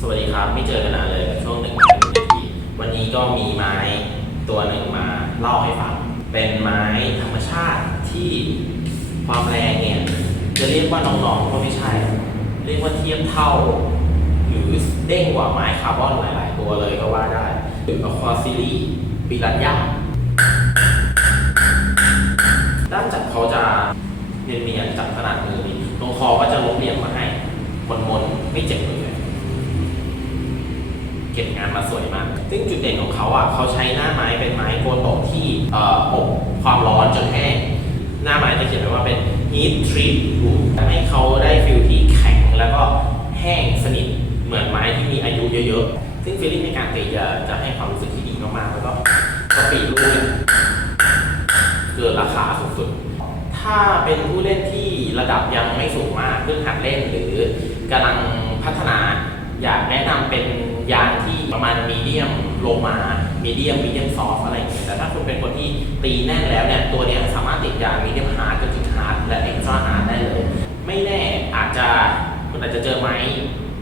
สวัสดีครับ ไม่เจอกันนานเลยช่วงหนึ่งนหนึ่งนาทีวันนี้ก็มีไม้ตัวหนึ่งมาเล่าให้ฟัง เป็นไม้ธรรมชาติที่ความแรงเนี่ย จะเรียกว่าน้องๆก็ไม่ใช่ เรียกว่าเทียบเท่า หรือเด้งกว่าไม้คาร์บอนหลาย ๆ ตัวเลยก็ว่าได้หรืออควาซิลีปิรันยาด้านจับเขาจะเนียนๆจับขนาดมือนี่ตรงคอก็จะลบเรียงมาให้มนๆไม่เจ็บมือเลย ก็บงานมาสวยมาก ซึ่งจุดเด่นของเขาอะเขาใช้หน้าไม้เป็นไม้โกโตะที่ออบความร้อนจนแห้ง หน้าไม้จะเขียนไว้ว่าเป็น heat treat wood ทำให้เขาได้ฟิลที่แข็งแล้วก็แห้งสนิทเหมือนไม้ที่มีอายุเยอะๆ ซึ่งฟีลลิ่งในการตีจะจะให้ความรู้สึกที่ดีมากๆ แล้วก็ก็ปีลูกเนี่ยเกินราคาสุดๆ ถ้าเป็นผู้เล่นที่ระดับยังไม่สูงมากเพิ่งหัดเล่นหรือกำลังพัฒนาอยากแนะนำเป็นยางที่ ประมาณมีเดียมโลมามีเดียมมีเดียมซอฟอะไรอย่างเงี้ยแต่ถ้าคุณเป็นคนที่ตีแน่นแล้วเนี่ยตัวเนี้ยสามารถติดยามีเดียมฮาร์ดจนถึงฮาร์ดและเอ็กซ์ตร้าฮาร์ดได้เลย ไม่แน่อาจจะคุณอาจจะเจอไม้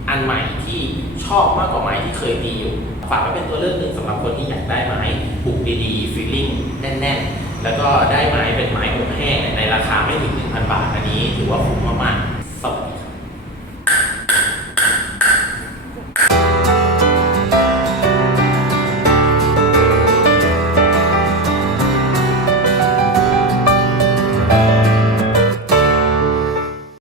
อันใหม่ที่ชอบมากกว่าไม้ที่เคยตีอยู่ ฝากไว้เป็นตัวเลือกหนึ่งสำหรับคนที่อยากได้ไม้บุกดีๆฟีลลิ่งแน่นๆ แล้วก็ได้ไม้เป็นไม้อบแห้งในราคาไม่ถึง1,000 บาทอันนี้ถือว่าคุ้มมากๆสวัสดี